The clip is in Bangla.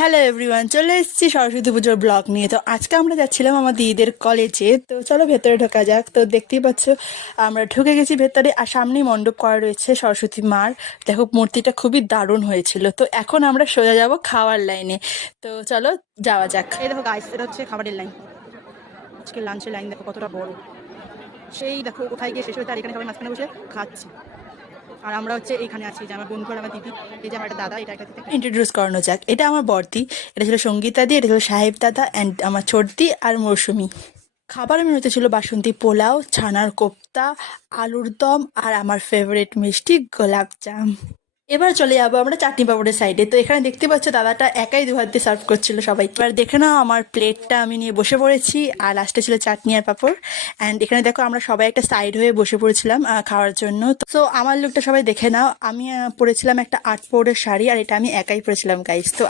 হ্যালো এভরিওয়ান, চলে এসেছি সরস্বতী পুজোর ব্লগ নিয়ে। তো আজকে আমরা যাচ্ছিলাম আমার দিদিদের কলেজে। তো চলো ভেতরে ঢোকা যাক। তো দেখতেই পাচ্ছ আমরা ঢুকে গেছি ভেতরে, আর সামনেই মণ্ডপ করা রয়েছে সরস্বতী মার। দেখো মূর্তিটা খুবই দারুণ হয়েছিল। তো এখন আমরা সোজা যাব খাওয়ার লাইনে। তো চলো যাওয়া যাক। এই দেখো গাইস, এটা হচ্ছে খাবারের লাইন। আজকে লাঞ্চের লাইন দেখো কতটা বড়। সেই দেখো কোথায় গিয়ে শেষ হয়েছে, আর এখানে সবাই মাঝখানে বসে খাচ্ছি। আর আমরা হচ্ছে এখানে আছি, যে আমার বন্ধু আর আমার দিদি, এই যে আমার একটা দাদা, এটা একটা দিদি। ইন্ট্রোডিউস করানো যাক, এটা আমার বর্দি, এটা ছিল সঙ্গীতা দি, এটা ছিল সাহেব দাদা, অ্যান্ড আমার ছোটদি আর মৌসুমি। খাবারের মেনুতে ছিল বাসন্তী পোলাও, ছানার কোপ্তা, আলুর দম, আর আমার ফেভারিট মিষ্টি গোলাপ জাম। এবার চলে যাবো আমরা চাটনি পাপড়ের সাইডে। তো এখানে দেখতে পাচ্ছ দাদাটা একাই দু হাত দিয়ে সার্ভ করছিল সবাই। এবার দেখে নাও আমার প্লেটটা আমি নিয়ে বসে পড়েছি, আর লাস্টে ছিল চাটনি আর পাপড়। অ্যান্ড এখানে দেখো আমরা সবাই একটা সাইড হয়ে বসে পড়েছিলাম খাওয়ার জন্য। তো আমার লুকটা সবাই দেখে নাও, আমি পরেছিলাম একটা 8 পৌরের শাড়ি, আর এটা আমি একাই পরেছিলাম গাইস। তো